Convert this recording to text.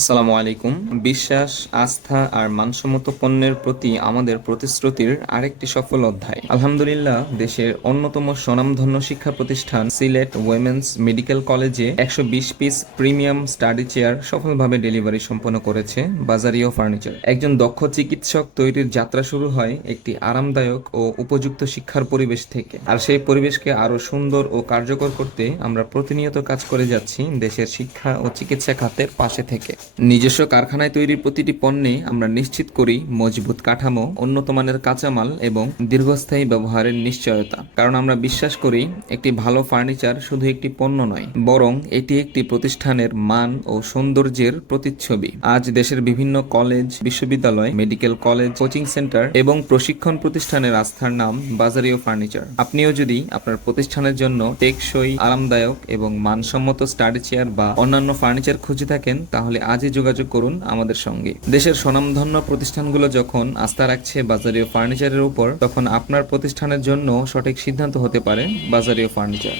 আসসালামু আলাইকুম। বিশ্বাস, আস্থা আর মানসম্মত পণ্যের প্রতি আমাদের প্রতিশ্রুতির আরেকটি সফল অধ্যায়। আলহামদুলিল্লাহ, দেশের অন্যতম স্বনামধন্য শিক্ষা প্রতিষ্ঠান সিলেট উইমেন্স মেডিকেল কলেজে 120 পিস প্রিমিয়াম স্টাডি চেয়ার সফলভাবে ডেলিভারি সম্পন্ন করেছে বাজারিও ফার্নিচার। একজন দক্ষ চিকিৎসক তৈরির যাত্রা শুরু হয় একটি আরামদায়ক ও উপযুক্ত শিক্ষার পরিবেশ থেকে, আর সেই পরিবেশকে আরো সুন্দর ও কার্যকর করতে আমরা প্রতিনিয়ত কাজ করে যাচ্ছি দেশের শিক্ষা ও চিকিৎসা খাতের পাশে থেকে। নিজস্ব কারখানায় তৈরি প্রতিটি পণ্যে আমরা নিশ্চিত করি মজবুত কাঠামো, উন্নত মানের কাঁচামাল এবং দীর্ঘস্থায়ী ব্যবহারের নিশ্চয়তা। কারণ আমরা বিশ্বাস করি একটি ভালো ফার্নিচার শুধু একটি পণ্য নয়, বরং এটি একটি প্রতিষ্ঠানের মান ও সৌন্দর্যের প্রতিচ্ছবি। আজ দেশের বিভিন্ন কলেজ, বিশ্ববিদ্যালয়, মেডিকেল কলেজ, কোচিং সেন্টার এবং প্রশিক্ষণ প্রতিষ্ঠানের আস্থার নাম বাজারিও ফার্নিচার। আপনিও যদি আপনার প্রতিষ্ঠানের জন্য টেকসই, আরামদায়ক এবং মানসম্মত স্টাডি চেয়ার বা অন্যান্য ফার্নিচার খুঁজে থাকেন, তাহলে আজই যোগাযোগ করুন আমাদের সঙ্গে। দেশের স্বনামধন্য প্রতিষ্ঠানগুলো যখন আস্থা রাখছে বাজারিও ফার্নিচারের উপর, তখন আপনার প্রতিষ্ঠানের জন্য সঠিক সিদ্ধান্ত হতে পারে বাজারিও ফার্নিচার।